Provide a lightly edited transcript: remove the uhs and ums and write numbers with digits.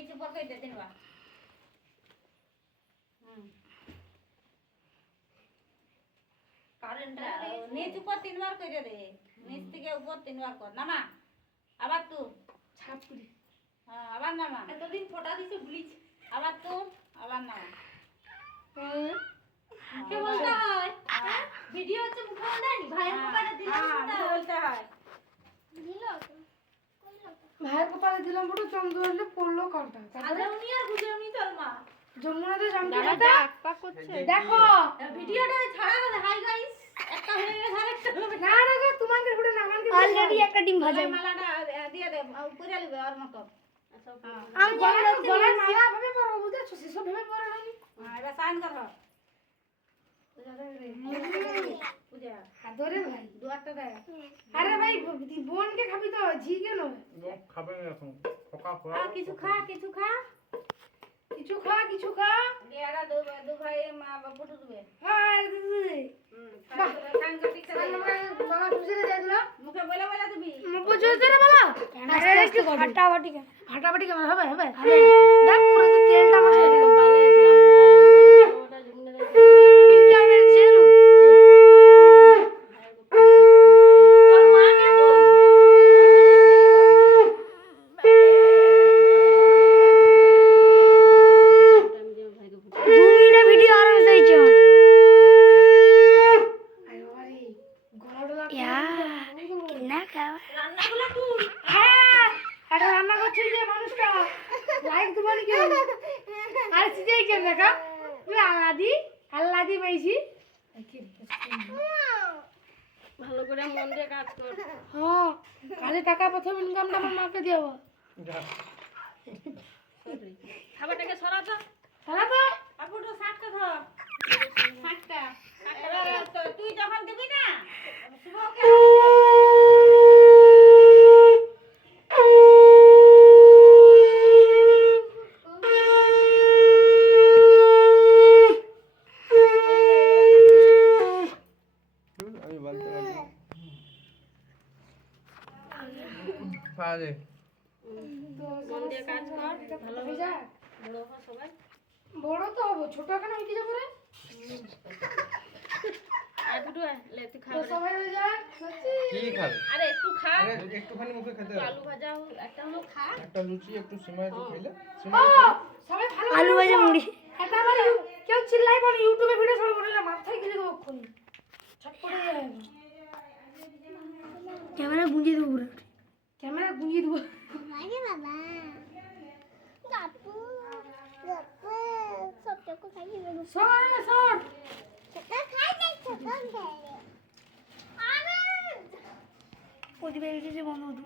নিচে পড়ে দে দিনবা কারেন্টটা নিচে উপর তিনবার করে দে নিচ থেকে উপর তিনবার কর নামা আবার তুই ছাপুরি হ্যাঁ আবার নামা এতদিন ফোটা দিছে ব্লিচ আবার তুই আবার নামা কে বলতে হয় ভিডিও হচ্ছে মুখে বলতে ভাইয়ের কপালে দিলাম হ্যাঁ বলতে হয় ভাইয়ের কপালে দিলাম বড় চন্দ্র হলে পড়লো কাঁটা আরে উনি আর বুঝেওনি তোর মা যমুনাতে দাদা ডাক পাক করছে দেখো ভিডিওটা ছাড়া হবে হাই গাইস একটা হয়ে গেছে আরেকটা হবে না না গো তোমাকে পুরো না আমাকে অলরেডি একটা ডিম ভাজা মালাটা দিয়ে দে উপরে লিবে ওর মতো আমি গলায় মালা ভাবে পরো বুঝছো সেসব ভাবে পরো না হ্যাঁ এবার সাইন কর পূজা ধরে ভাই দুয়ারটা দে আরে ভাই বোনকে খাবি তো ঝি কেন খাবে এখন খোকা খোয়া আর কিছু খা কিছু খা কিছু খা কিছু খা এরা দু ভাই মা বাবু ঢুকবে আর দিদি সাইন কর ঠিক আছে বাবা বুঝরে দিয়ে দিল মুখে বলে বলে দিবি বুঝরে দে বাবা আরে একটু ফাটাফাটি ফাটাফাটি কেমন হবে হবে দেখ পুরো তো তেলটা আমার কপালে দিলাম ওটা জুমনে দে ইন্টারনেট ছিল তোর মা কেমন 2 মিনিটের ভিডিও আরাম চাইছো আরে বাবারে গলাটা ইয়া না খাওয়া রান্নাগুলো তুই হ্যাঁ আরে রান্না করছে যে মানুষটা লাইক দিবো নাকি আর সিজাই কেন দেখা তুই আল্লাদি মেইছি ভালো করে মন দিয়ে কাজ কর হ্যাঁ কালে টাকা প্রথম ইনকামটা আমার মাকে দিও খাবারটাকে সরা তো তাহলে তো আপুটো শাকটা ধর শাকটা এবার তুই যখন দিবি না শুভকে আমি বলতে পারি পারে মন দিয়ে কাজ কর ভালো হয়ে যাক বড় হ সবাই বড় তো হবো ছোট কেন হইতে যাবো রে আর দুটো লে তুই তো খাবার সবাই হয়ে যাক সত্যি কি খাবে আরে একটু খা আরে একটুখানি মুখে খেতে হবে আলু ভাজা একটা হলো খা একটা লুচি একটু সিমাই দিয়ে খেলে ও সিমাই সবাই ভালো আলু ভাজা মুড়ি এটা আবার কেউ চিল্লাই বলে ইউটিউবে ভিডিও ছাড়বো বলে মাথায় গেলে দেবো এক্ষুনি ছট করে যাবে ক্যামেরা গুঁজে দেবো পুরো ক্যামেরা গুঁজিয়ে দেবো আরে বাবা গাপু গাপু সব চকো খাই দেবো সর সর সেটা খাই নাই ছোট খেলে আনন্দ প্রতিবেদন কিছু বন্ধ